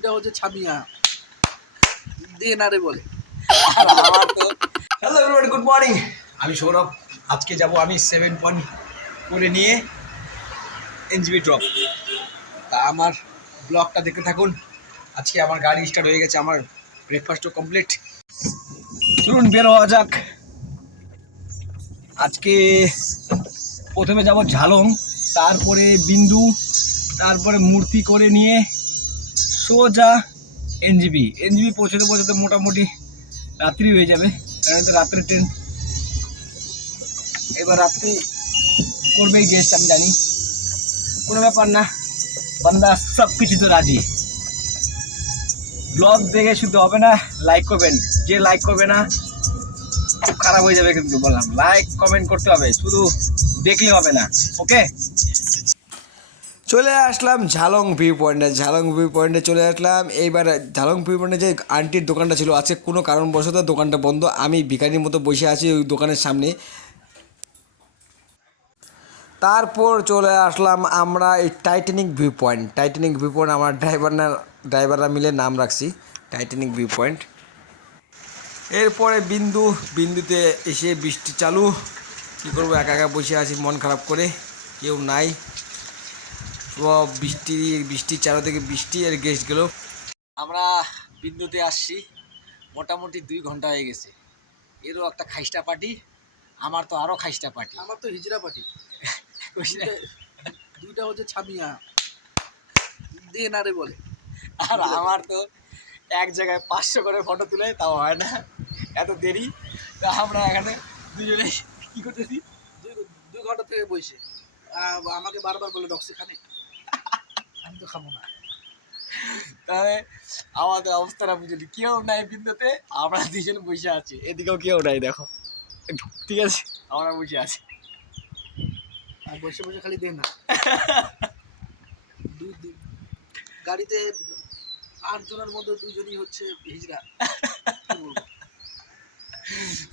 দুইটা হচ্ছে ছামিয়া দে না রে বলে। আর আমার তো হ্যালো এভরিওয়ান, গুড মর্নিং। আমি সৌরভ। আজকে যাব আমি 7 পয়েন্ট করে নিয়ে এনজিবি ড্রপ। তা আমার ব্লগটা দেখতে থাকুন। আজকে আমার গাড়ি স্টার্ট হয়ে গেছে, আমার ব্রেকফাস্টও কমপ্লিট। চলুন বের হওয়া যাক। আজকে প্রথমে যাব ঝালং, তারপরে বিন্দু, তারপরে মূর্তি করে নিয়ে সোজা এনজিবি পৌঁছতে পৌঁছতে মোটামুটি রাত্রি হয়ে যাবে, কারণ তো রাত্রে ট্রেন। এবার রাত্রি করবেই গেস্ট, আমি জানি, কোনো ব্যাপার না, বান্দা সব কিছু তো রাজি। ব্লগ দেখে শুধু হবে না, লাইক করবেন। যে লাইক করবে না খুব খারাপ হয়ে যাবে, কিন্তু বললাম লাইক কমেন্ট করতে হবে, শুধু দেখলে হবে না। ওকে, চলে আসলাম ঝালং ভিউ পয়েন্টে চলে আসলাম। এইবার ঝালং ভিউ পয়েন্টে যে আন্টির দোকানটা ছিল, আজকে কোনো কারণবশত দোকানটা বন্ধ। আমি ভিখারির মতো বসে আছি ওই দোকানের সামনে। তারপর চলে আসলাম আমরা এই টাইটানিক ভিউ পয়েন্ট। আমার ড্রাইভাররা মিলে নাম রাখছি টাইটানিক ভিউ পয়েন্ট। এরপরে বিন্দুতে এসে বৃষ্টি চালু। কী করবো, একা একা বসে আছি মন খারাপ করে, কেউ নাই। সব বৃষ্টি চারোদিকে বৃষ্টি, আর গেস্ট গেল। আমরা বিন্দুতে আসছি, মোটামুটি 2 ঘন্টা হয়ে গেছে। এরও একটা খাইস্টা পার্টি, আমার তো আরও খাইস্টা পার্টি। আমার তো হিজড়া পার্টি। দুইটা হচ্ছে ছামিয়া দে না রে বলে। আর আমার তো এক জায়গায় 500 করে ফটো তুলে তাও হয় না, এত দেরি। তো আমরা এখানে দুজনে কী করতেছি, 2 ঘন্টা থেকে বসে আমাকে বারবার বলে ডক্সি খানে, আমি তো খাবো না। তাহলে আমাদের অবস্থাটা বুঝলি, কেউ নাই বিন্দুতে, আমরা দুজন বসে আছি, এদিকেও কেউ নাই, দেখো, ঠিক আছে, আমরা বসে আছি আর বসে বসে খালি দে না। গাড়িতে 8 জনের মধ্যে 2 জনই হচ্ছে হিজড়া।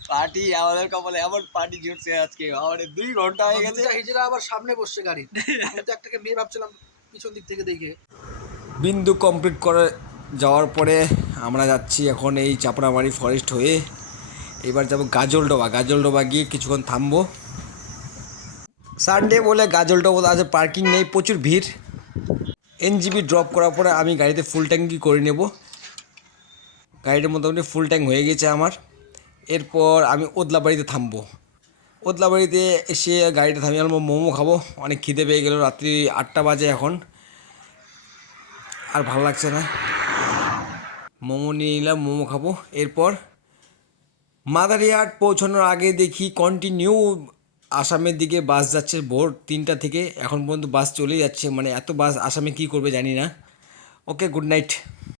পার্টি আমাদের কপালে এমন পার্টি জুটছে আজকে, আমাদের 2 ঘন্টা হয়ে গেছে। হিজড়া আবার সামনে বসছে গাড়ি, আমি তো একটাকে মেয়ে ভাবছিলাম পিছন দিক থেকে দেখে। বিন্দু কমপ্লিট করে যাওয়ার পরে আমরা যাচ্ছি এখন এই চাপড়ামারি ফরেস্ট হয়ে। এবার যাবো গাজলডোবা গিয়ে কিছুক্ষণ থামবো। সানডে বলে গাজলডোবা আজ পার্কিং নেই, প্রচুর ভিড়। এনজিবি ড্রপ করার পরে আমি গাড়িতে ফুল ট্যাঙ্কি করে নেব। গাড়িটা মোটামুটি ফুল ট্যাঙ্ক হয়ে গেছে আমার। এরপর আমি ওদলাবাড়িতে থামবো। ওদলাবাড়িতে এসে গাড়িটা থামিয়ে আনবো, মোমো খাবো, অনেক খিদে পেয়ে গেলো, রাত্রি 8টা বাজে এখন, আর ভালো লাগছে না। মোমো নিয়ে নিলাম, মোমো খাবো। এরপর মাদারিহাট পৌঁছানোর আগে দেখি কন্টিনিউ আসামের দিকে বাস যাচ্ছে ভোর 3টা থেকে, এখন পর্যন্ত বাস চলেই যাচ্ছে। মানে এত বাস আসামে কী করবে জানি না। ওকে, গুড নাইট।